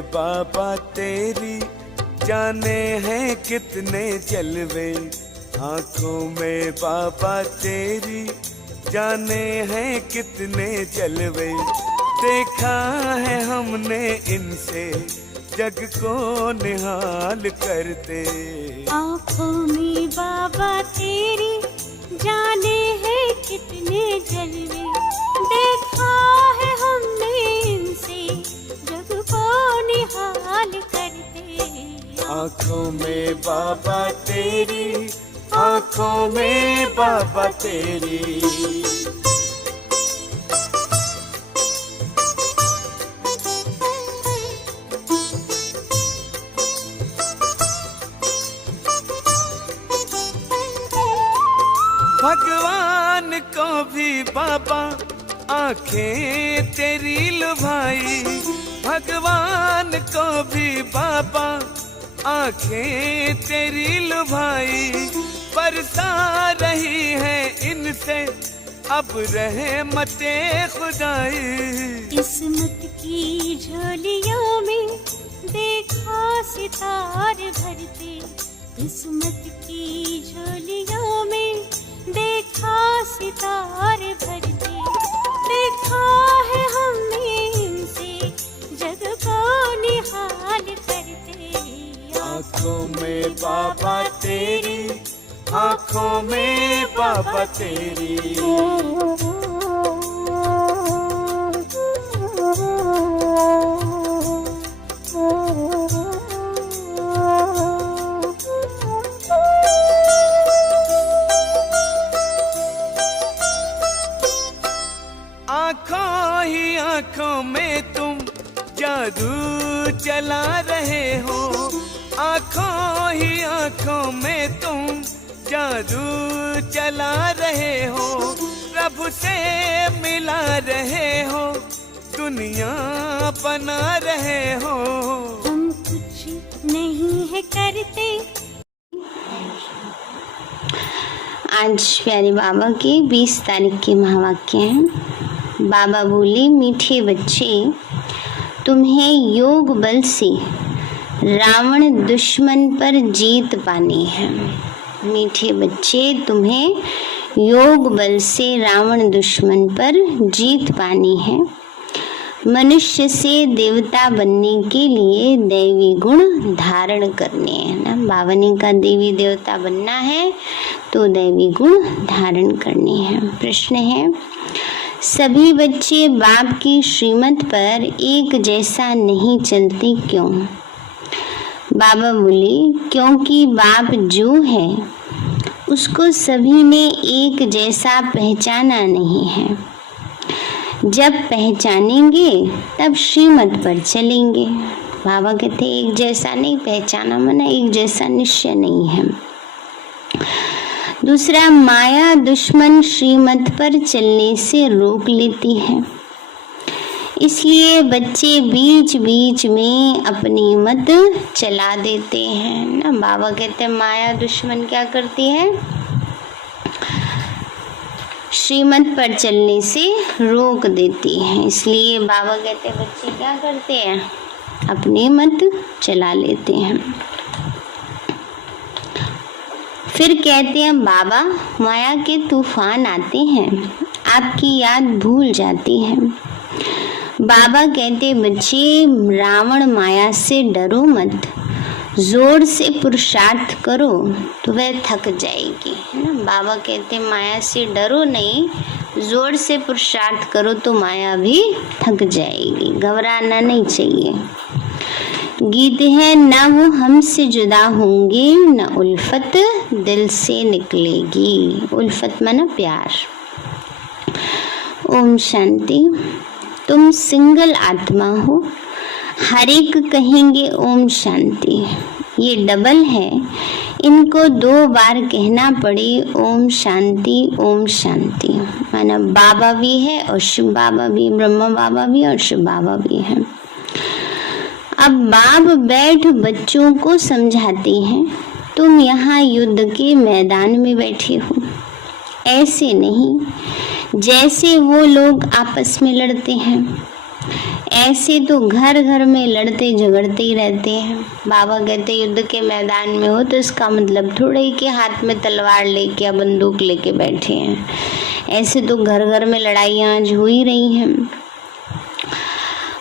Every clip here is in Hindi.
में बाबा तेरी जाने हैं कितने जलवे, आंखों में बाबा तेरी जाने हैं कितने जलवे। देखा है हमने इनसे जग को निहाल करते। आंखों में बाबा तेरी जाने हैं कितने जलवे, देखा है हमने इनसे जग को निहाल करते। आंखों में बाबा तेरी, आंखों में बाबा तेरी। भगवान को भी बाबा आंखें तेरी लुभाई, भगवान को भी बाबा आंखें तेरी लुभाई। बरसा रही है इनसे अब रहमते खुदाई। किस्मत की झोलियों में देखा सितारे भरते, किस्मत की झोलियों में देखा सितारे भरते। देखा है हमने इनसे जग को निहाल करते। आंखों में बाबा तेरी, आंखों में बाबा तेरी। आंखों ही आंखों में तुम जादू चला रहे हो, आंखों ही आंखों में तुम जादू चला रहे हो। प्रभु से मिला रहे हो, दुनिया बना रहे हो। हम कुछ नहीं है करते। आज प्यारे बाबा के 20 तारीख के महावाक्य हैं। बाबा बोले, मीठे बच्चे, तुम्हें योग बल से रावण दुश्मन पर जीत पानी है। मीठे बच्चे, तुम्हें योग बल से रावण दुश्मन पर जीत पानी है। मनुष्य से देवता बनने के लिए दैवी गुण धारण करने हैं ना। बाबा ने कहा देवी देवता बनना है तो दैवी गुण धारण करने हैं। प्रश्न है, सभी बच्चे बाप की श्रीमत पर एक जैसा नहीं चलते क्यों? बाबा बोले, क्योंकि बाप जो है उसको सभी ने एक जैसा पहचाना नहीं है। जब पहचानेंगे तब श्रीमत पर चलेंगे। बाबा कहते एक जैसा नहीं पहचाना, माना एक जैसा निश्चय नहीं है। दूसरा, माया दुश्मन श्रीमत पर चलने से रोक लेती है, इसलिए बच्चे बीच बीच में अपनी मत चला देते हैं ना। बाबा कहते हैं माया दुश्मन क्या करती है? श्रीमत पर चलने से रोक देती है, इसलिए बाबा कहते हैं बच्चे क्या करते हैं? अपनी मत चला लेते हैं। फिर कहते हैं बाबा, माया के तूफान आते हैं, आपकी याद भूल जाती है। बाबा कहते बच्चे, रावण माया से डरो मत, जोर से पुरुषार्थ करो तो वह थक जाएगी, है ना। बाबा कहते माया से डरो नहीं, जोर से पुरुषार्थ करो तो माया भी थक जाएगी, घबराना नहीं चाहिए। गीत है, ना वो हमसे जुदा होंगे, न उल्फत दिल से निकलेगी। उल्फत माना प्यार। ओम शांति। तुम सिंगल आत्मा हो, हर एक कहेंगे ओम शांति। ये डबल है, इनको 2 बार कहना पड़े ओम शांति ओम शांति। माना बाबा भी है और शिव बाबा भी, ब्रह्मा बाबा भी और शिव बाबा भी है। अब बाप बैठ बच्चों को समझाते हैं, तुम यहाँ युद्ध के मैदान में बैठे हो, ऐसे नहीं जैसे वो लोग आपस में लड़ते हैं, ऐसे तो घर घर में लड़ते झगड़ते ही रहते हैं। बाबा कहते युद्ध के मैदान में हो तो इसका मतलब थोड़ा ही कि हाथ में तलवार लेके या बंदूक लेके बैठे हैं। ऐसे तो घर घर में लड़ाइयाँ आज हो ही रही हैं।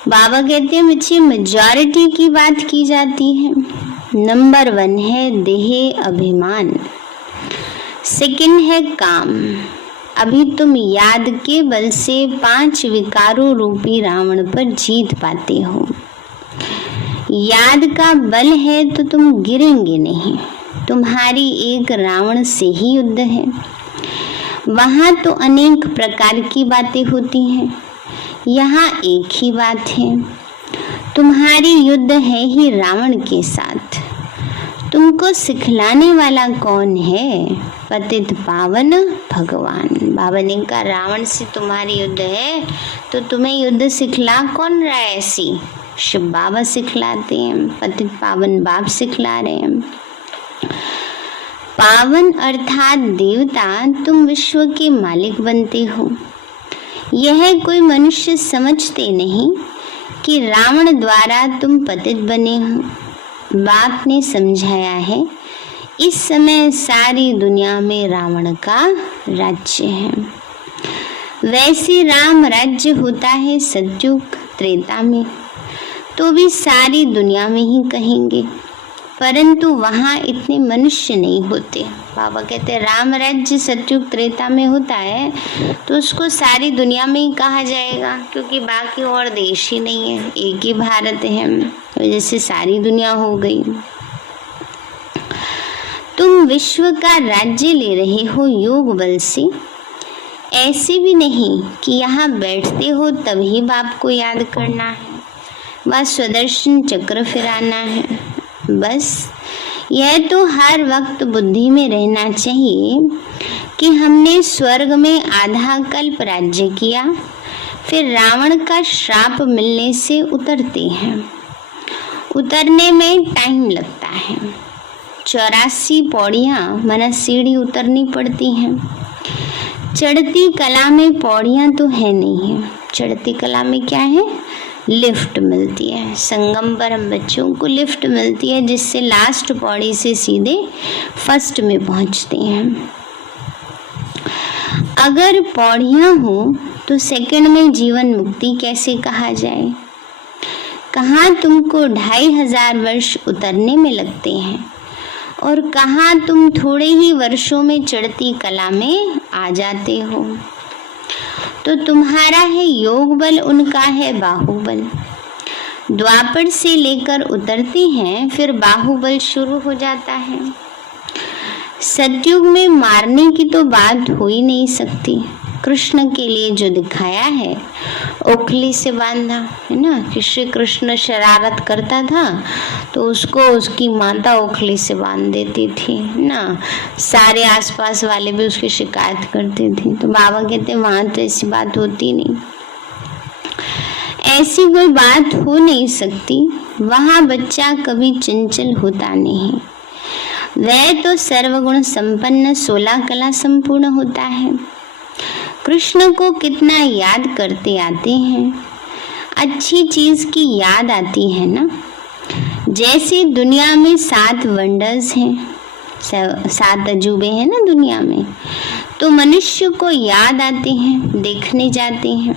बाबा कहते हैं बच्चे मेजॉरिटी की बात की जाती है। नंबर 1 है देह अभिमान, सेकंड है काम। अभी तुम याद के बल से 5 विकारों रूपी रावण पर जीत पाते हो। याद का बल है तो तुम गिरेंगे नहीं। तुम्हारी एक रावण से ही युद्ध है। वहाँ तो अनेक प्रकार की बातें होती हैं, यहाँ एक ही बात है। तुम्हारी युद्ध है ही रावण के साथ। तुमको सिखलाने वाला कौन है? पतित पावन भगवान। बाबा ने कहा रावण से तुम्हारी युद्ध है तो तुम्हें युद्ध सिखला कौन रहा है? ऐसी शिव बाबा सिखलाते हैं, पतित पावन बाप सिखला रहे हैं। पावन अर्थात देवता, तुम विश्व के मालिक बनते हो। यह कोई मनुष्य समझते नहीं कि रावण द्वारा तुम पतित बने हो। बाप ने समझाया है इस समय सारी दुनिया में रावण का राज्य है। वैसे राम राज्य होता है सतयुग त्रेता में, तो भी सारी दुनिया में ही कहेंगे, परंतु वहाँ इतने मनुष्य नहीं होते। बाबा कहते हैं राम राज्य सतयुग त्रेता में होता है तो उसको सारी दुनिया में ही कहा जाएगा, क्योंकि बाकी और देश ही नहीं है, एक ही भारत है, जैसे सारी दुनिया हो गई। तुम विश्व का राज्य ले रहे हो योग बल से। ऐसे भी नहीं कि यहाँ बैठते हो तभी बाप को याद करना है, वह स्वदर्शन चक्र फिराना है। बस यह तो हर वक्त बुद्धि में रहना चाहिए कि हमने स्वर्ग में आधा कल्प राज्य किया, फिर रावण का श्राप मिलने से उतरते हैं। उतरने में टाइम लगता है, 84 पौड़ियाँ माना सीढ़ी उतरनी पड़ती हैं। चढ़ती कला में पौड़ियाँ तो है नहीं है, चढ़ती कला में क्या है? लिफ्ट मिलती है। संगम पर हम बच्चों को लिफ्ट मिलती है, जिससे लास्ट पौड़ी से सीधे फर्स्ट में पहुंचते हैं। अगर पौड़ियाँ हो तो सेकंड में जीवन मुक्ति कैसे कहा जाए? कहाँ तुमको 2500 वर्ष उतरने में लगते हैं और कहाँ तुम थोड़े ही वर्षों में चढ़ती कला में आ जाते हो। तो तुम्हारा है योग बल, उनका है बाहुबल। द्वापर से लेकर उतरते हैं, फिर बाहुबल शुरू हो जाता है। सतयुग में मारने की तो बात हो ही नहीं सकती। कृष्ण के लिए जो दिखाया है ओखली से बांधा है ना, कि श्री कृष्ण शरारत करता था तो उसको उसकी माता ओखली से बांध देती थी ना, सारे आसपास वाले भी उसकी शिकायत करते थे। तो बाबा कहते वहां तो ऐसी बात होती नहीं, ऐसी कोई बात हो नहीं सकती। वहां बच्चा कभी चंचल होता नहीं, वह तो सर्वगुण संपन्न 16 कला संपूर्ण होता है। कृष्ण को कितना याद करते आते हैं, अच्छी चीज की याद आती है ना। जैसे दुनिया में 7 वंडर्स हैं, 7 अजूबे हैं ना दुनिया में, तो मनुष्य को याद आते हैं, देखने जाते हैं।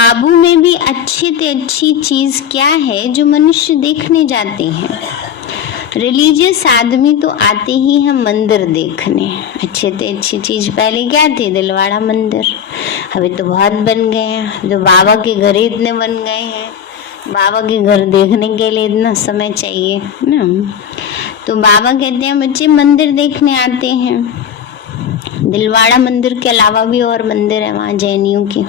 आबू में भी अच्छी से अच्छी चीज क्या है जो मनुष्य देखने जाते हैं। रिलीजियस आदमी तो आते ही हैं मंदिर देखने। अच्छे से अच्छी चीज पहले क्या थे? दिलवाड़ा मंदिर, अभी तो बहुत बन गए हैं। जो बाबा के घर इतने बन गए हैं, बाबा के घर देखने के लिए इतना समय चाहिए ना। तो बाबा कहते हैं बच्चे मंदिर देखने आते हैं। दिलवाड़ा मंदिर के अलावा भी और मंदिर है वहाँ जैनियों के।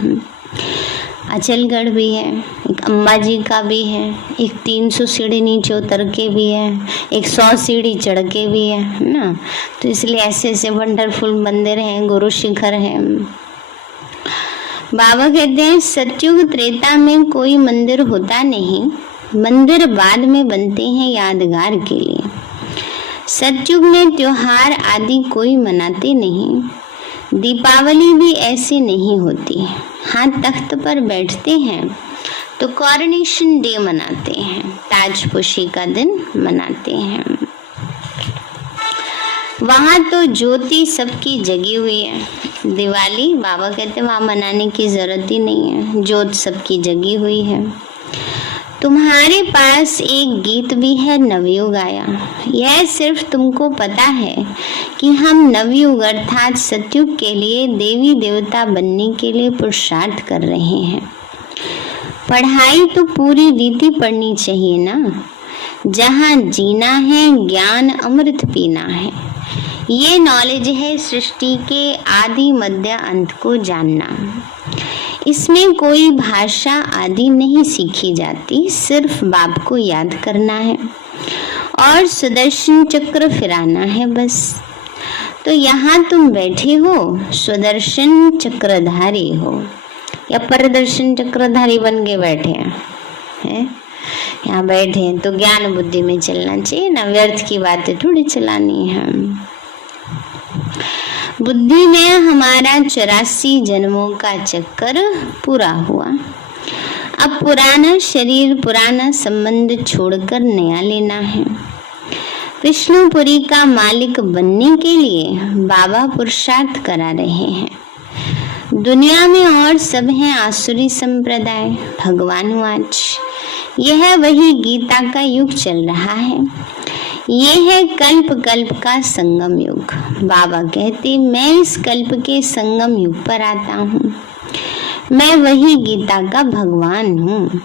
अचलगढ़ भी है, एक अम्बा जी का भी है, एक 300 सीढ़ी नीचे उतर के भी है, एक 100 सीढ़ी चढ़ के भी है ना। तो इसलिए ऐसे ऐसे वंडरफुल मंदिर हैं, गुरु शिखर हैं। बाबा कहते हैं सतयुग त्रेता में कोई मंदिर होता नहीं, मंदिर बाद में बनते हैं यादगार के लिए। सतयुग में त्योहार आदि कोई मनाते नहीं, दीपावली भी ऐसे नहीं होती। हाँ, तख्त पर बैठते हैं तो कॉरोनेशन डे मनाते हैं, ताजपोशी का दिन मनाते हैं। वहाँ तो ज्योति सबकी जगी हुई है। दिवाली बाबा कहते हैं वहाँ मनाने की जरूरत ही नहीं है, ज्योत सबकी जगी हुई है। तुम्हारे पास एक गीत भी है, नवयुग आया। यह सिर्फ तुमको पता है कि हम नवयुग अर्थात सतयुग के लिए देवी देवता बनने के लिए पुरुषार्थ कर रहे हैं। पढ़ाई तो पूरी रीति पढ़नी चाहिए ना। जहाँ जीना है ज्ञान अमृत पीना है। ये नॉलेज है सृष्टि के आदि मध्य अंत को जानना। इसमें कोई भाषा आदि नहीं सीखी जाती, सिर्फ बाप को याद करना है और सुदर्शन चक्र फिराना है बस। तो यहाँ तुम बैठे हो, सुदर्शन चक्रधारी हो या परदर्शन चक्रधारी बन के बैठे हैं? यहाँ बैठे हैं तो ज्ञान बुद्धि में चलना चाहिए ना, व्यर्थ की बातें थोड़ी चलानी है। बुद्धि में हमारा 84 जन्मों का चक्कर पूरा हुआ। अब पुराना शरीर पुराना संबंध छोड़कर नया लेना है। विष्णुपुरी का मालिक बनने के लिए बाबा पुरुषार्थ करा रहे हैं। दुनिया में और सब हैं आसुरी संप्रदाय। भगवान वाच, यह वही गीता का युग चल रहा है। ये है कल्प कल्प का संगम युग। बाबा कहते मैं इस कल्प के संगम युग पर आता हूँ। मैं वही गीता का भगवान हूँ।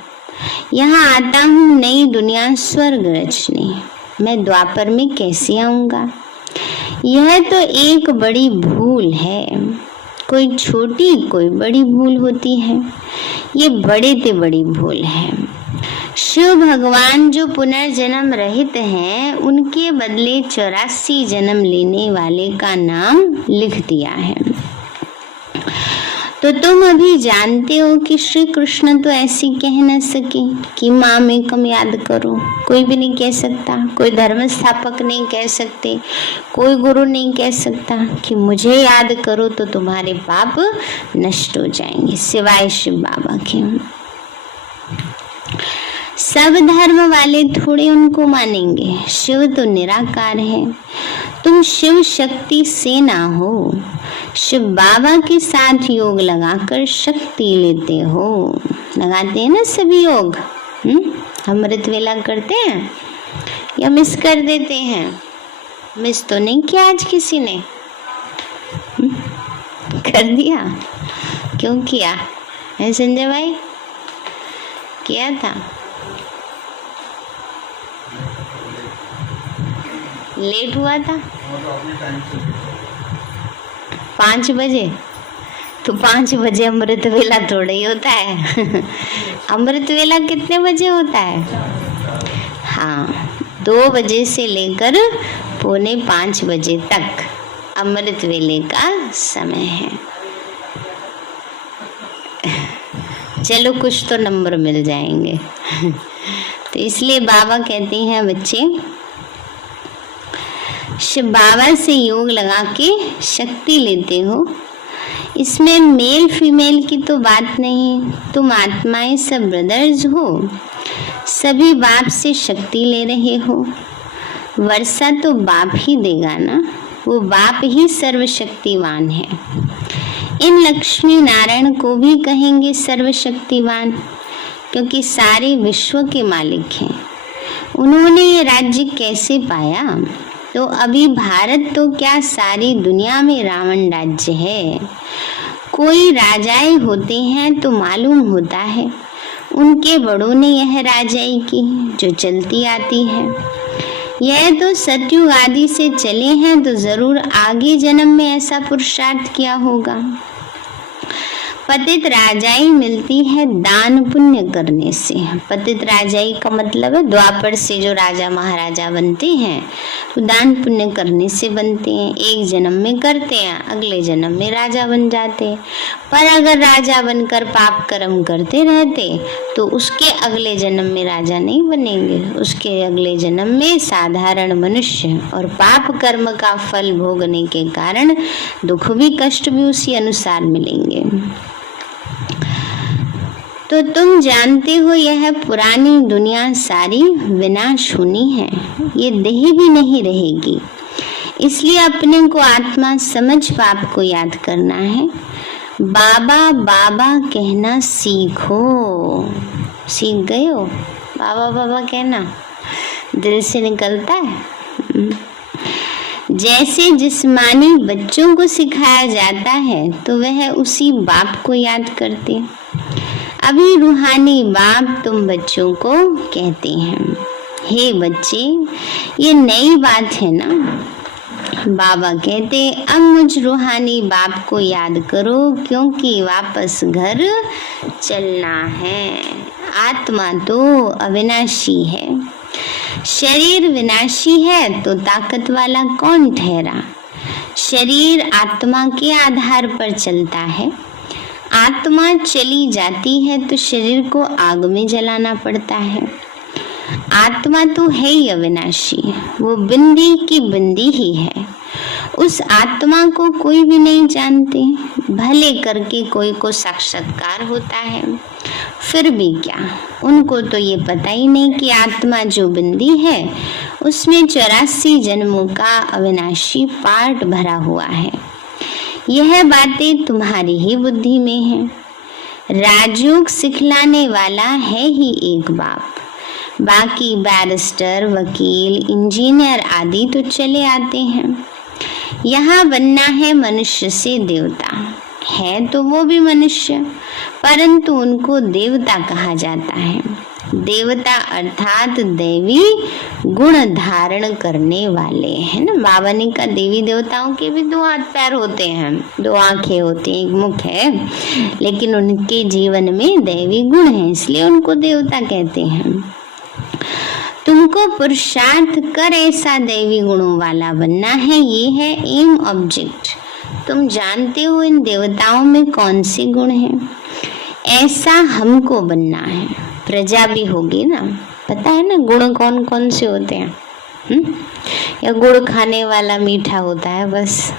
यहाँ आता हूँ नई दुनिया स्वर्ग रचने। मैं द्वापर में कैसे आऊँगा? यह तो एक बड़ी भूल है। कोई छोटी कोई बड़ी भूल होती है, ये बड़े से बड़ी भूल है। शिव भगवान जो पुनर्जन्म रहित हैं, उनके बदले 84 जन्म लेने वाले का नाम लिख दिया है। तो तुम अभी जानते हो कि श्री कृष्ण तो ऐसी कह न सके कि माँ में कम याद करो। कोई भी नहीं कह सकता, कोई धर्म स्थापक नहीं कह सकते, कोई गुरु नहीं कह सकता कि मुझे याद करो तो तुम्हारे पाप नष्ट हो जाएंगे, सिवाय शिव बाबा के। सब धर्म वाले थोड़े उनको मानेंगे। शिव तो निराकार है। तुम शिव शक्ति से ना हो, शिव बाबा के साथ योग लगाकर शक्ति लेते हो। लगाते हैं ना सभी योग? अमृत वेला करते हैं या मिस कर देते हैं? मिस तो नहीं किया आज किसी ने? कर दिया? क्यों किया है संजय भाई? किया था? लेट हुआ था 5 बजे। तो 5 बजे अमृत वेला थोड़ा ही होता है। अमृत वेला कितने बजे होता है? हाँ, 2 बजे से लेकर 4:45 बजे तक अमृत वेले का समय है। चलो कुछ तो नंबर मिल जाएंगे। तो इसलिए बाबा कहते हैं बच्चे, शिव बाबा से योग लगा के शक्ति लेते हो। इसमें मेल फीमेल की तो बात नहीं। तुम आत्माएं सब ब्रदर्स हो, सभी बाप से शक्ति ले रहे हो। वर्षा तो बाप ही देगा ना, वो बाप ही सर्वशक्तिवान है। इन लक्ष्मी नारायण को भी कहेंगे सर्वशक्तिवान, क्योंकि सारे विश्व के मालिक हैं। उन्होंने ये राज्य कैसे पाया? तो अभी भारत तो क्या सारी दुनिया में रावण राज्य है। कोई राजाएं होते हैं तो मालूम होता है उनके बड़ों ने यह राजाई की जो चलती आती है। यह तो सतयुग आदि से चले हैं, तो जरूर आगे जन्म में ऐसा पुरुषार्थ किया होगा। पतित राजाई मिलती है दान पुण्य करने से। पतित राजाई का मतलब है द्वापर से जो राजा महाराजा बनते हैं तो दान पुण्य करने से बनते हैं। एक जन्म में करते हैं, अगले जन्म में राजा बन जाते हैं। पर अगर राजा बनकर पाप कर्म करते रहते तो उसके अगले जन्म में राजा नहीं बनेंगे, उसके अगले जन्म में साधारण मनुष्य, और पाप कर्म का फल भोगने के कारण दुख भी कष्ट भी उसी अनुसार मिलेंगे। तो तो तुम जानते हो यह पुरानी दुनिया सारी विनाश होनी है, ये देह भी नहीं रहेगी। इसलिए अपने को आत्मा समझ बाप को याद करना है। बाबा बाबा कहना सीखो। सीख गए हो? बाबा बाबा कहना दिल से निकलता है। जैसे जिस्मानी बच्चों को सिखाया जाता है तो वह उसी बाप को याद करते। अभी रूहानी बाप तुम बच्चों को कहते हैं, हे बच्चे ये नई बात है ना। बाबा कहते अब मुझ रूहानी बाप को याद करो, क्योंकि वापस घर चलना है। आत्मा तो अविनाशी है, शरीर विनाशी है, तो ताकत वाला कौन ठहरा? शरीर आत्मा के आधार पर चलता है। आत्मा चली जाती है तो शरीर को आग में जलाना पड़ता है। आत्मा तो है ही अविनाशी, वो बिंदी की बिंदी ही है। उस आत्मा को कोई भी नहीं जानते। भले करके कोई को साक्षात्कार होता है, फिर भी क्या, उनको तो ये पता ही नहीं कि आत्मा जो बिंदी है उसमें 84 जन्मों का अविनाशी पार्ट भरा हुआ है। यह बातें तुम्हारी ही बुद्धि में है। राजयोग सिखलाने वाला है ही एक बाप, बाकी बैरिस्टर, वकील, इंजीनियर आदि तो चले आते हैं। यहाँ बनना है मनुष्य से देवता, है तो वो भी मनुष्य, परंतु उनको देवता कहा जाता है। देवता अर्थात देवी गुण धारण करने वाले, है ना। बाबा ने कहा देवी देवताओं के भी 2 हाथ पैर होते हैं, 2 आंखें होती हैं, 1 मुख है, लेकिन उनके जीवन में दैवी गुण है, इसलिए उनको देवता कहते हैं। तुमको पुरुषार्थ कर ऐसा दैवी गुणों वाला बनना है, ये है एम ऑब्जेक्ट। तुम जानते हो इन देवताओं में कौन से गुण हैं, ऐसा हमको बनना है। प्रजा भी होगी ना, पता है ना गुण कौन कौन से होते हैं? या गुड़ खाने वाला मीठा होता है बस?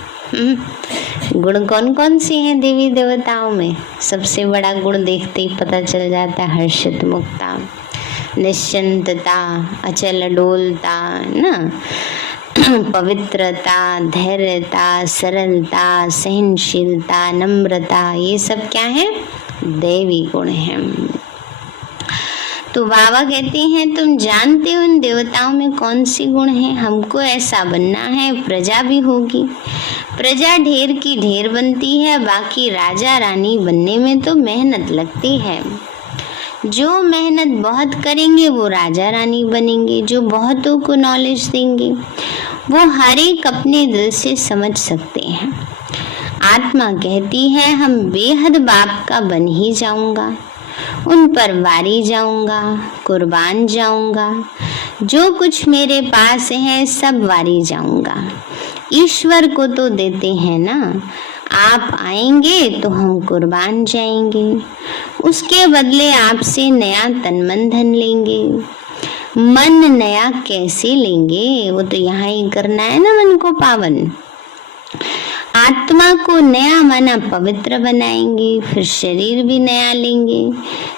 गुण कौन कौन से हैं देवी देवताओं में? सबसे बड़ा गुण देखते ही पता चल जाता है, हर्षित मुक्ता, निश्चिंतता, अचल अडोलता ना, पवित्रता, धैर्यता, सरलता, सहनशीलता, नम्रता, ये सब क्या है? देवी गुण है। तो बाबा कहते हैं तुम जानते हो इन देवताओं में कौन से गुण हैं, हमको ऐसा बनना है। प्रजा भी होगी, प्रजा ढेर की ढेर बनती है, बाकी राजा रानी बनने में तो मेहनत लगती है। जो मेहनत बहुत करेंगे वो राजा रानी बनेंगे, जो बहुतों को नॉलेज देंगे वो हर एक अपने दिल से समझ सकते हैं। आत्मा कहती है हम बेहद बाप का बन ही जाऊंगा, उन पर वारी जाऊंगा, कुर्बान जाऊंगा, जो कुछ मेरे पास है सब वारी जाऊंगा। ईश्वर को तो देते हैं ना, आप आएंगे तो हम कुर्बान जाएंगे, उसके बदले आपसे नया तन मन धन लेंगे। मन नया कैसे लेंगे, वो तो यहाँ ही करना है ना मन को पावन। आत्मा को नया माना पवित्र बनाएंगे, फिर शरीर भी नया लेंगे,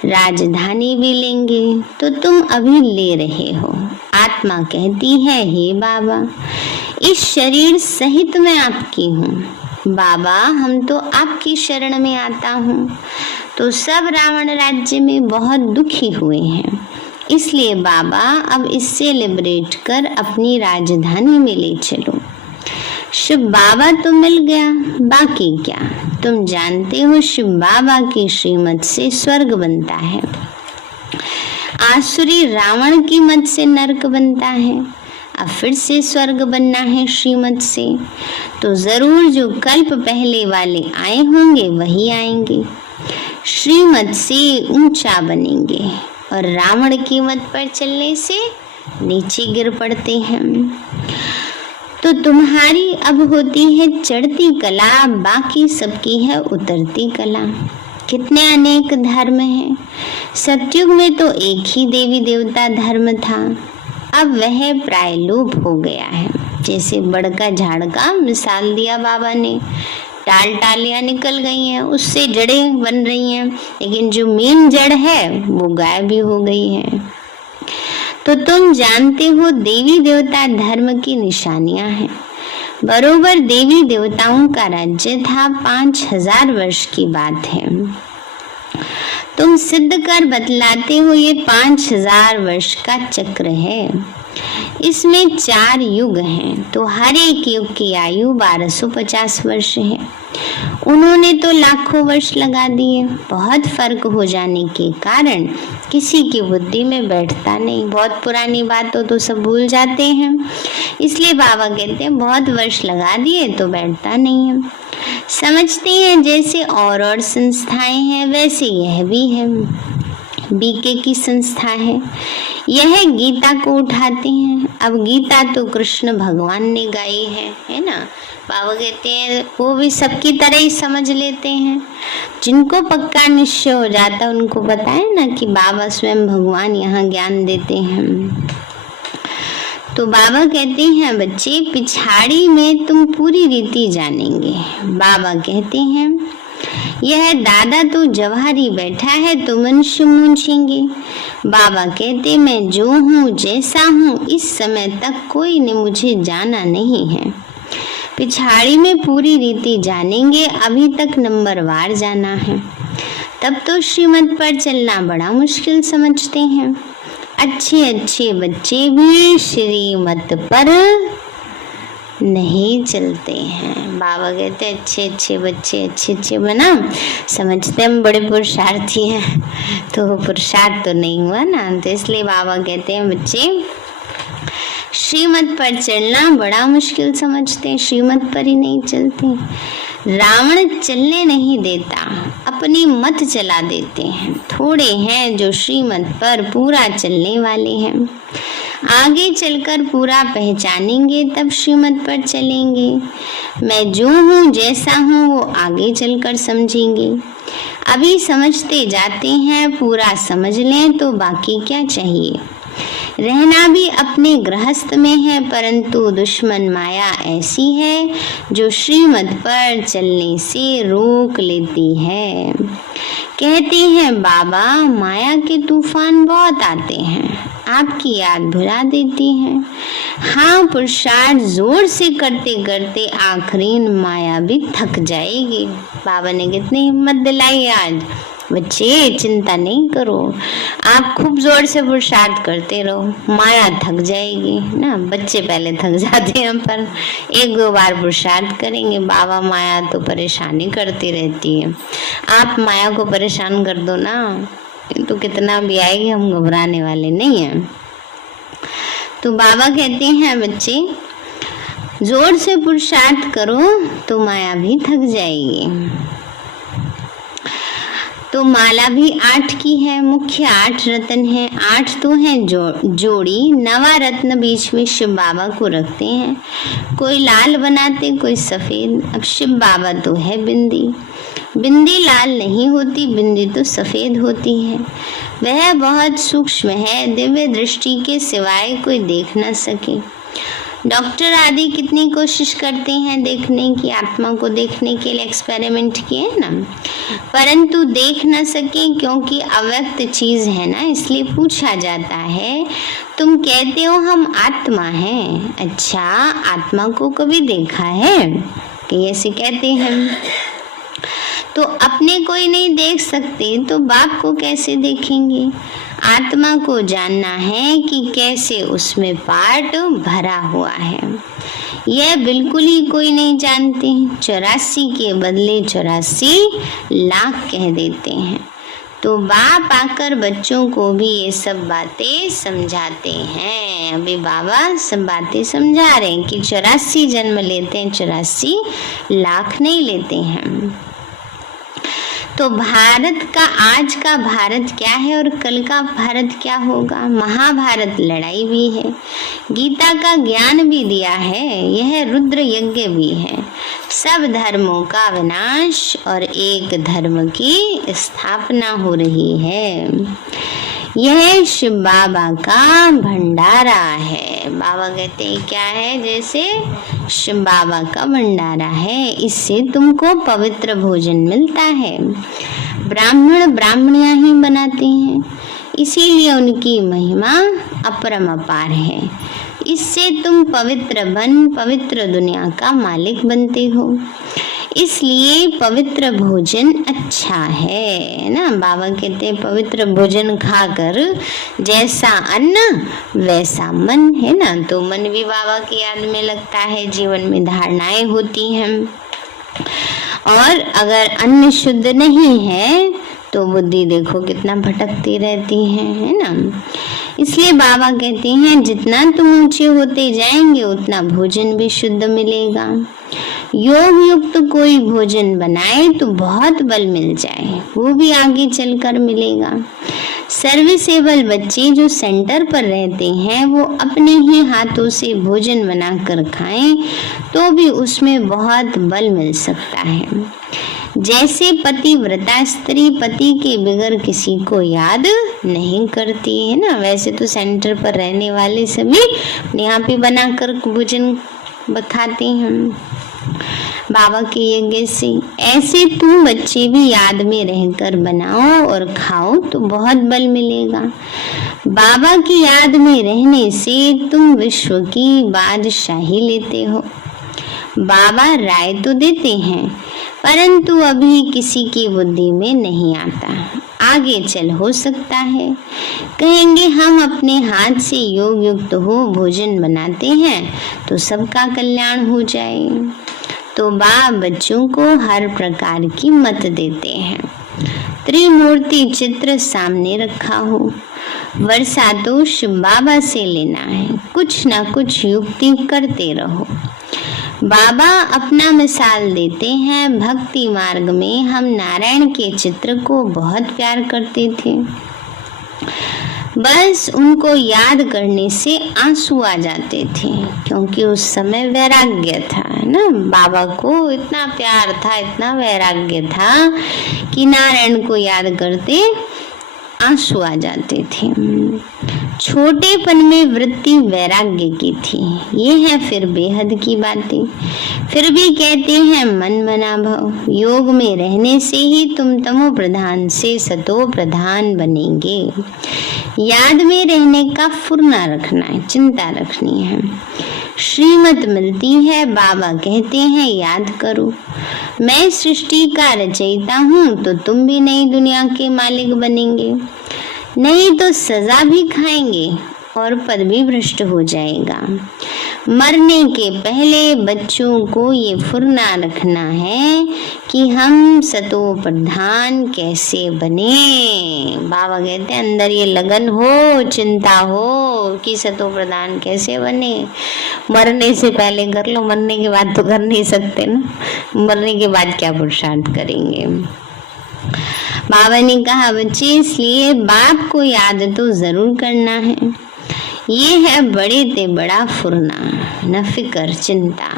राजधानी भी लेंगे। तो तुम अभी ले रहे हो। आत्मा कहती है हे बाबा इस शरीर सहित मैं आपकी हूँ। बाबा हम तो आपकी शरण में आता हूँ। तो सब रावण राज्य में बहुत दुखी हुए हैं, इसलिए बाबा अब इससे लिबरेट कर अपनी राजधानी में ले चलो। शिव बाबा तो मिल गया, बाकी क्या? तुम जानते हो शिव बाबा की श्रीमत से स्वर्ग बनता है, आसुरी रावण की मत से नरक बनता है। अब फिर से स्वर्ग बनना है श्रीमत से, तो जरूर जो कल्प पहले वाले आए होंगे वही आएंगे, श्रीमत से ऊंचा बनेंगे, और रावण की मत पर चलने से नीचे गिर पड़ते हैं। तो तुम्हारी अब होती है चढ़ती कला, बाकी सबकी है उतरती कला। कितने अनेक धर्म हैं। सतयुग में तो एक ही देवी देवता धर्म था, अब वह प्राय लोप हो गया है। जैसे बड़का झाड़ का मिसाल दिया बाबा ने, टालियां निकल गई हैं, उससे जड़ें बन रही हैं, लेकिन जो मेन जड़ है वो गायब भी हो गई है। तो तुम जानते हो देवी देवता धर्म की निशानियां हैं। बरोबर देवी देवताओं का राज्य था, 5000 वर्ष की बात है। तुम सिद्ध कर बतलाते हो ये 5000 वर्ष का चक्र है। इसमें 4 युग हैं, तो हर एक युग की आयु 1250 वर्ष है। उन्होंने तो लाखों वर्ष लगा दिए। बहुत फर्क हो जाने के कारण किसी की बुद्धि में बैठता नहीं। बहुत पुरानी बात हो तो सब भूल जाते हैं, इसलिए बाबा कहते हैं बहुत वर्ष लगा दिए तो बैठता नहीं है। समझते हैं जैसे और संस्थाएं हैं वैसे यह भी है। बीके की संस्था है, यह गीता को उठाते हैं। अब गीता तो कृष्ण भगवान ने गाई है ना। बाबा कहते हैं वो भी सबकी तरह ही समझ लेते हैं। जिनको पक्का निश्चय हो जाता है उनको पता है ना कि बाबा स्वयं भगवान यहाँ ज्ञान देते हैं। तो बाबा कहते हैं बच्चे पिछाड़ी में तुम पूरी रीति जानेंगे। बाबा कहते हैं यह दादा तो जवाहरी बैठा है तो मनुष्य मूंछेंगे। बाबा कहते मैं जो हूँ जैसा हूँ, इस समय तक कोई ने मुझे जाना नहीं है। पिछाड़ी में पूरी रीति जानेंगे, अभी तक नंबरवार जाना है। तब तो श्रीमत पर चलना बड़ा मुश्किल समझते हैं। अच्छे अच्छे बच्चे भी श्रीमत पर नहीं चलते हैं। बाबा कहते हैं अच्छे अच्छे बच्चे अच्छे बना, समझते हम बड़े पुरुषार्थी हैं, तो पुरुषार्थ तो नहीं हुआ ना। तो इसलिए बाबा कहते हैं बच्चे श्रीमत पर चलना बड़ा मुश्किल समझते हैं, श्रीमत पर ही नहीं चलते। रावण चलने नहीं देता, अपनी मत चला देते हैं। थोड़े हैं जो श्रीमत पर पूरा चलने वाले हैं। आगे चलकर पूरा पहचानेंगे तब श्रीमत पर चलेंगे। मैं जो हूँ जैसा हूँ वो आगे चलकर समझेंगे। अभी समझते जाते हैं, पूरा समझ लें तो बाकी क्या चाहिए। रहना भी अपने गृहस्थ में है, परंतु दुश्मन माया ऐसी है जो श्रीमत पर चलने से रोक लेती है। कहते हैं बाबा माया के तूफान बहुत आते हैं, आपकी याद भुला देती हैं। हाँ, पुरुषार्थ जोर से करते करते आखिरी माया भी थक जाएगी। बाबा ने कितनी हिम्मत दिलाई आज। बच्चे चिंता नहीं करो, आप खूब जोर से पुरुषार्थ करते रहो, माया थक जाएगी ना। बच्चे पहले थक जाते हैं, पर 1-2 बार पुरुषार्थ करेंगे। बाबा माया तो परेशानी करती रहती है, आप माया को परेशान कर दो ना, तो कितना भी आएगी, हम घबराने वाले नहीं हैं। तो बाबा कहते हैं बच्चे जोर से पुरुषार्थ करो तो माया भी थक जाएगी। तो माला भी 8 की है, मुख्य 8 रत्न है। 8 तो है जोड़ी, 9वां रत्न बीच में शिव बाबा को रखते हैं। कोई लाल बनाते कोई सफेद। अब शिव बाबा तो है बिंदी, बिंदी लाल नहीं होती, बिंदी तो सफेद होती है। वह बहुत सूक्ष्म है, दिव्य दृष्टि के सिवाय कोई देख न सके। डॉक्टर आदि कितनी कोशिश करते हैं देखने की, आत्मा को देखने के लिए एक्सपेरिमेंट किए ना, परंतु देख न सके क्योंकि अव्यक्त चीज है ना। इसलिए पूछा जाता है तुम कहते हो हम आत्मा हैं, अच्छा आत्मा को कभी देखा है? कि ऐसे कहते हैं। तो अपने कोई नहीं देख सकते तो बाप को कैसे देखेंगे? आत्मा को जानना है कि कैसे उसमें पार्ट भरा हुआ है, यह बिल्कुल ही कोई नहीं जानते। 84 के बदले 84 लाख कह देते हैं। तो बाप आकर बच्चों को भी ये सब बातें समझाते हैं। अभी बाबा सब बातें समझा रहे हैं कि 84 जन्म लेते हैं, 84 लाख नहीं लेते हैं। तो भारत का आज का भारत क्या है और कल का भारत क्या होगा? महाभारत लड़ाई भी है, गीता का ज्ञान भी दिया है, यह रुद्र यज्ञ भी है। सब धर्मों का विनाश और एक धर्म की स्थापना हो रही है। यह शिव बाबा का भंडारा है। बाबा कहते हैं क्या है, जैसे शिव बाबा का भंडारा है, इससे तुमको पवित्र भोजन मिलता है। ब्राह्मण ब्राह्मणियां ही बनाती हैं, इसीलिए उनकी महिमा अपरंपार है। इससे तुम पवित्र बन पवित्र दुनिया का मालिक बनते हो, इसलिए पवित्र भोजन अच्छा है ना। बाबा कहते हैं पवित्र भोजन खाकर जैसा अन्न वैसा मन, है ना। तो मन भी बाबा की याद में लगता है, जीवन में धारणाएं होती हैं। और अगर अन्न शुद्ध नहीं है तो बुद्धि देखो कितना भटकती रहती है ना। इसलिए बाबा कहते हैं जितना तुम ऊंचे होते जाएंगे उतना भोजन भी शुद्ध मिलेगा। योग युक्त कोई भोजन बनाए तो बहुत बल मिल जाए, वो भी आगे चलकर मिलेगा। सर्विसेबल बच्चे जो सेंटर पर रहते हैं वो अपने ही हाथों से भोजन बनाकर खाएं तो भी उसमें बहुत बल मिल सकता है। जैसे पतिव्रता स्त्री पति के बगैर किसी को याद नहीं करती है ना, वैसे तो सेंटर पर रहने वाले सभी यहाँ पे बनाकर भोजन खाते हैं बाबा के यज्ञ से। ऐसे तुम बच्चे भी याद में रहकर बनाओ और खाओ तो बहुत बल मिलेगा। बाबा की याद में रहने से तुम विश्व की बादशाही लेते हो। बाबा राय तो देते हैं परंतु अभी किसी की बुद्धि में नहीं आता, आगे चल हो सकता है। कहेंगे हम अपने हाथ से योग युक्त हो भोजन बनाते हैं तो सबका कल्याण हो जाए। तो बाप बच्चों को हर प्रकार की मत देते हैं। त्रिमूर्ति चित्र सामने रखा हो, वर्षा तो शिव बाबा से लेना है, कुछ ना कुछ युक्ति करते रहो। बाबा अपना मिसाल देते हैं, भक्ति मार्ग में हम नारायण के चित्र को बहुत प्यार करते थे, बस उनको याद करने से आंसू आ जाते थे, क्योंकि उस समय वैराग्य था ना। बाबा को इतना प्यार था, इतना वैराग्य था कि नारायण को याद करते आंसू आ जाते थे। छोटेपन में वृत्ति वैराग्य की थी, ये है फिर बेहद की बातें। फिर भी कहते हैं मन मना भव, योग में रहने से ही तुम तमो प्रधान से सतो प्रधान बनेंगे। याद में रहने का फुरना रखना है, चिंता रखनी है। श्रीमत मिलती है, बाबा कहते हैं याद करो, मैं सृष्टि का रचयिता हूँ तो तुम भी नई दुनिया के मालिक बनेंगे, नहीं तो सजा भी खाएंगे और पद भी भ्रष्ट हो जाएगा। मरने के पहले बच्चों को ये फुरना रखना है कि हम सतो प्रधान कैसे बने। बाबा कहते हैं अंदर ये लगन हो, चिंता हो कि सतो प्रधान कैसे बने। मरने से पहले कर लो, मरने के बाद तो कर नहीं सकते ना, मरने के बाद क्या पुरुषार्थ करेंगे। बाबा ने कहा बच्चे इसलिए बाप को याद तो जरूर करना है, ये है बड़े ते बड़ा फुरना, न फिकर चिंता।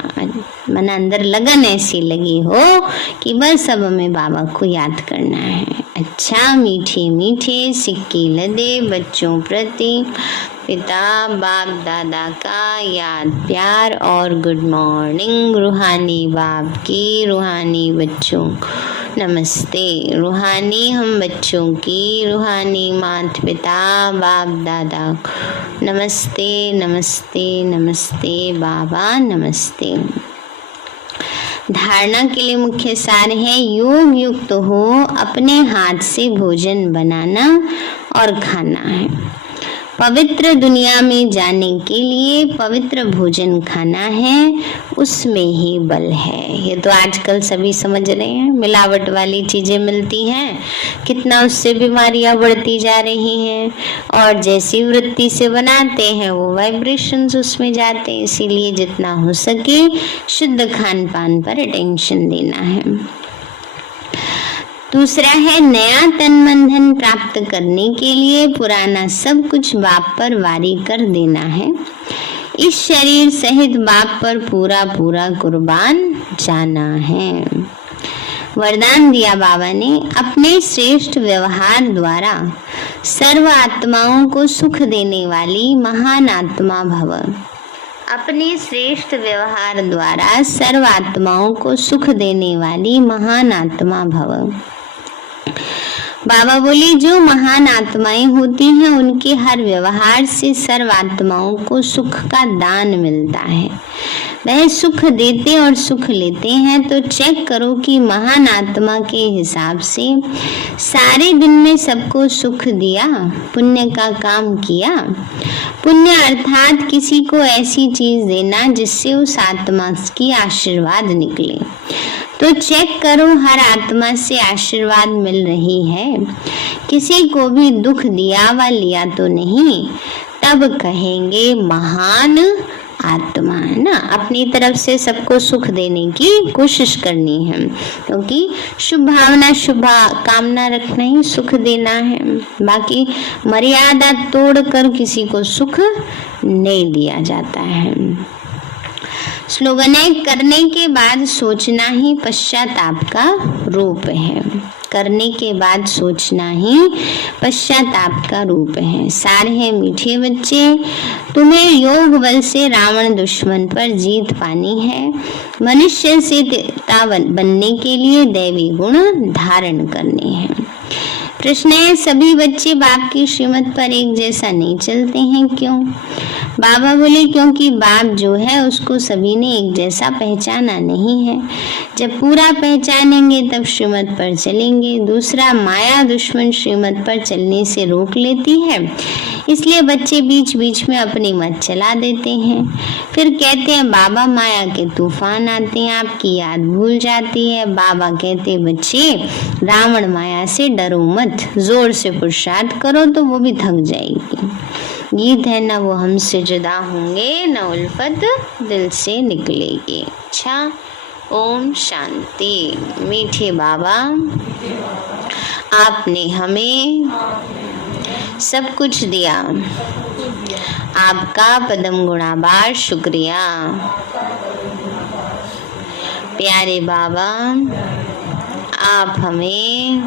मन अंदर लगन ऐसी लगी हो कि बस अब हमें बाबा को याद करना है। अच्छा मीठे मीठे सिक्के लदे बच्चों प्रति पिता बाप दादा का याद प्यार और गुड मॉर्निंग। रूहानी बाप की रूहानी बच्चों नमस्ते। रूहानी हम बच्चों की रूहानी माता पिता बाप दादा नमस्ते नमस्ते नमस्ते बाबा नमस्ते। धारणा के लिए मुख्य सार है योग युक्त हो अपने हाथ से भोजन बनाना और खाना है। पवित्र दुनिया में जाने के लिए पवित्र भोजन खाना है, उसमें ही बल है। ये तो आजकल सभी समझ रहे हैं, मिलावट वाली चीजें मिलती हैं, कितना उससे बीमारियां बढ़ती जा रही हैं, और जैसी वृत्ति से बनाते हैं वो वाइब्रेशंस उसमें जाते हैं। इसीलिए जितना हो सके शुद्ध खान पान पर अटेंशन देना है। दूसरा है नया तन मन धन प्राप्त करने के लिए पुराना सब कुछ बाप पर वारी कर देना है। इस शरीर सहित बाप पर पूरा पूरा कुर्बान जाना है। वरदान दिया बाबा ने, अपने श्रेष्ठ व्यवहार द्वारा सर्व आत्माओं को सुख देने वाली महान आत्मा भव। अपने श्रेष्ठ व्यवहार द्वारा सर्व आत्माओं को सुख देने वाली महान आत्मा भव। बाबा बोले, जो महान आत्माएं होती हैं उनके हर व्यवहार से सर्व आत्माओं को सुख का दान मिलता है। वह सुख देते और सुख लेते हैं। तो चेक करो कि महान आत्मा के हिसाब से सारे दिन में सबको सुख दिया, पुण्य का काम किया। पुण्य अर्थात किसी को ऐसी चीज देना जिससे उस आत्मा की आशीर्वाद निकले। तो चेक करो हर आत्मा से आशीर्वाद मिल रही है, किसी को भी दुख दिया व लिया तो नहीं, तब कहेंगे महान आत्मा है ना। अपनी तरफ से सबको सुख देने की कोशिश करनी है, क्योंकि शुभ भावना शुभ कामना रखना ही सुख देना है। बाकी मर्यादा तोड़कर किसी को सुख नहीं दिया जाता है। स्लोगन है, करने के बाद सोचना ही पश्चाताप का रूप है। करने के बाद सोचना ही पश्चाताप का रूप है। सार है मीठे बच्चे, तुम्हें योग बल से रावण दुश्मन पर जीत पानी है। मनुष्य से देवता बनने के लिए दैवी गुण धारण करने हैं। प्रश्न है, सभी बच्चे बाप की श्रीमत पर एक जैसा नहीं चलते हैं, क्यों? बाबा बोले, क्योंकि बाप जो है उसको सभी ने एक जैसा पहचाना नहीं है। जब पूरा पहचानेंगे तब श्रीमत पर चलेंगे। दूसरा, माया दुश्मन श्रीमत पर चलने से रोक लेती है, इसलिए बच्चे बीच बीच में अपनी मत चला देते हैं। फिर कहते हैं बाबा माया के तूफान आते हैं, आपकी याद भूल जाती है। बाबा कहते, बच्चे रावण माया से डरो मत, जोर से पुरुषार्थ करो तो वो भी थक जाएगी। गीत है, न वो हमसे जुदा होंगे, न उल्फत दिल से निकलेगी। अच्छा, ओम शांति। मीठे बाबा, आपने हमें सब कुछ दिया, आपका पदम गुणाबार शुक्रिया। प्यारे बाबा, आप हमें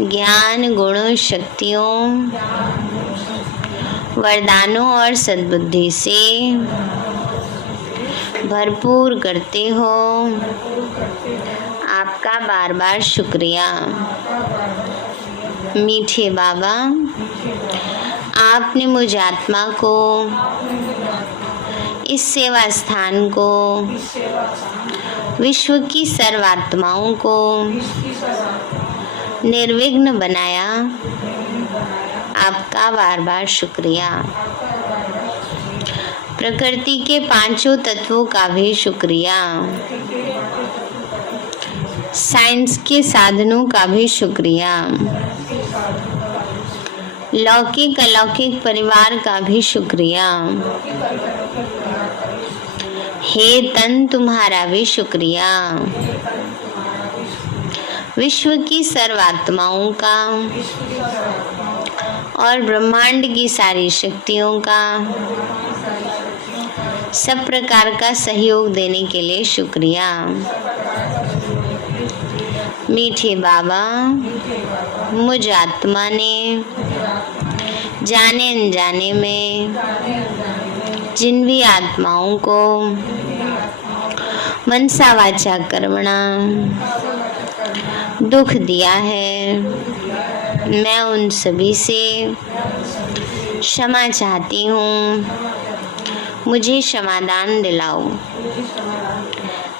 ज्ञान गुण शक्तियों वरदानों और सद्बुद्धि से भरपूर करते हो, आपका बार बार शुक्रिया। मीठे बाबा, आपने मुझ आत्मा को, इस सेवा स्थान को, विश्व की सर्वात्माओं को निर्विघ्न बनाया, आपका बार बार शुक्रिया। प्रकृति के पांचों तत्वों का भी शुक्रिया, साइंस के साधनों का भी शुक्रिया, लौकिक अलौकिक परिवार का भी शुक्रिया। हे तन, तुम्हारा भी शुक्रिया। विश्व की सर्वात्माओं का और ब्रह्मांड की सारी शक्तियों का सब प्रकार का सहयोग देने के लिए शुक्रिया। मीठे बाबा, मुझ आत्मा ने जाने अनजाने में जिन भी आत्माओं को मनसा वाचा कर्मणा दुख दिया है, मैं उन सभी से क्षमा चाहती हूँ। मुझे क्षमादान दिलाओ।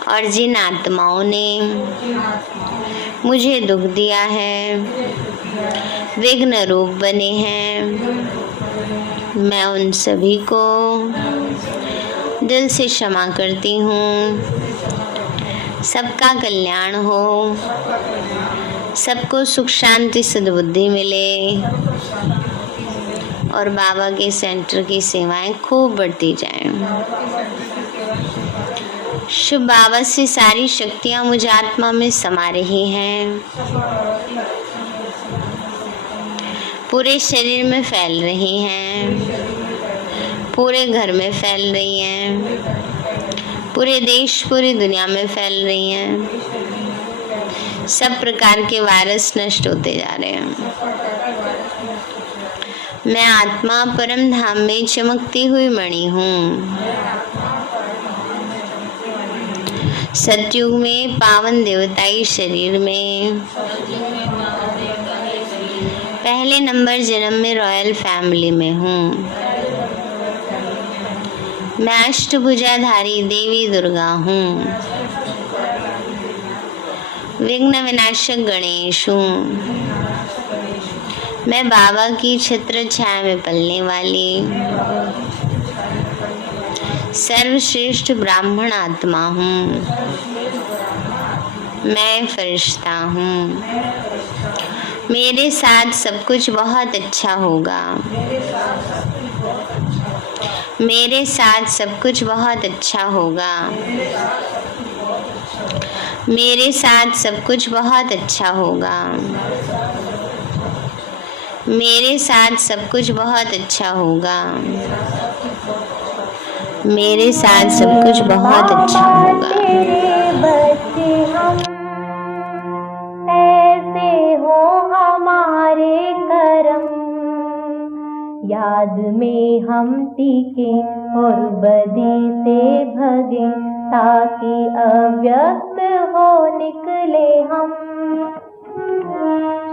और जिन आत्माओं ने मुझे दुख दिया है, विघ्न रूप बने हैं, मैं उन सभी को दिल से क्षमा करती हूँ। सबका कल्याण हो, सबको सुख शांति सद्बुद्धि मिले और बाबा के सेंटर की सेवाएं खूब बढ़ती जाएं। शुभ बाबा से सारी शक्तियां मुझ आत्मा में समा रही हैं, पूरे शरीर में फैल रही हैं, पूरे घर में फैल रही हैं, पूरे देश पूरी दुनिया में फैल रही हैं। सब प्रकार के वायरस नष्ट होते जा रहे हैं। मैं आत्मा परम धाम में चमकती हुई मणि हूँ। सतयुग में पावन देवताई शरीर में पहले नंबर जन्म में रॉयल फैमिली में हूँ। मैं अष्टभुजाधारी देवी दुर्गा हूँ। विघ्न विनाशक गणेश हूँ। मैं बाबा की छत्र छाया में पलने वाली सर्वश्रेष्ठ ब्राह्मण आत्मा हूँ। मैं फरिश्ता हूँ। मेरे साथ सब कुछ बहुत अच्छा होगा। मेरे साथ सब कुछ बहुत अच्छा होगा। मेरे साथ सब कुछ बहुत अच्छा होगा। मेरे साथ सब कुछ बहुत अच्छा होगा। मेरे साथ सब कुछ बहुत अच्छा होगा। तेरे बच्चे हम ऐसे हो हमारे करम, याद में हम टीके और बदी से भगे, ताकि अव्यक्त हो निकले हम।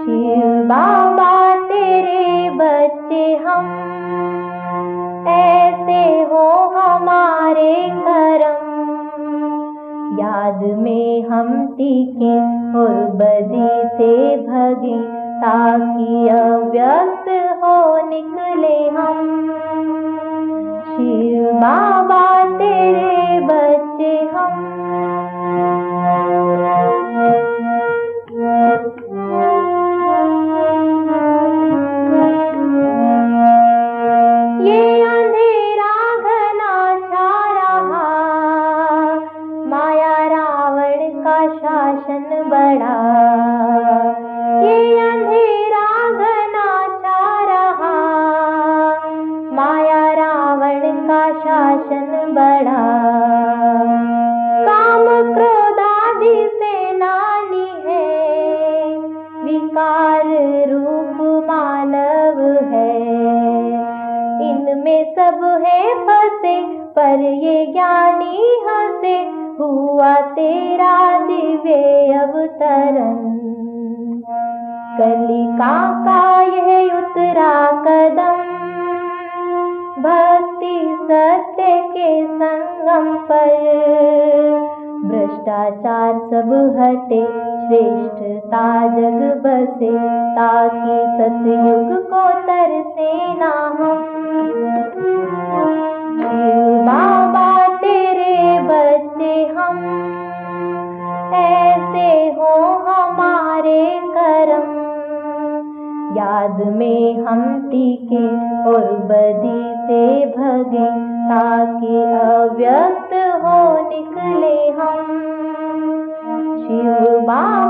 शिव बाबा तेरे बच्चे हम ऐसे हो हमारे करम, याद में हम टीके और बदी से भगे, ताकि अव्यक्त हो निकले हम। शिव बाबा तेरे बच्चे हम। ये अंधेरा घना छा रहा, माया रावण का शासन बढ़ा। ये अंधेरा घना छा रहा, माया रावण का शासन बढ़ा। काम क्रोध आदि सेनानी है, विकार रूप मानव है। इनमें सब है फंसे, पर ये ज्ञानी हंसे, हुआ तेरा दिव्य अवतरण। कलिका का यह उतरा कदम, भक्ति सत्य के संगम पर। भ्रष्टाचार सब हटे, श्रेष्ठता जग बसे, ताकि सतयुग को तरसे ना हम। शिव बाबा तेरे बच्चे हम ऐसे हो हमारे करम, याद में हम टीके और बदी से भगे, ताकि अव्यक्त हो निकले हम। शिव बाबा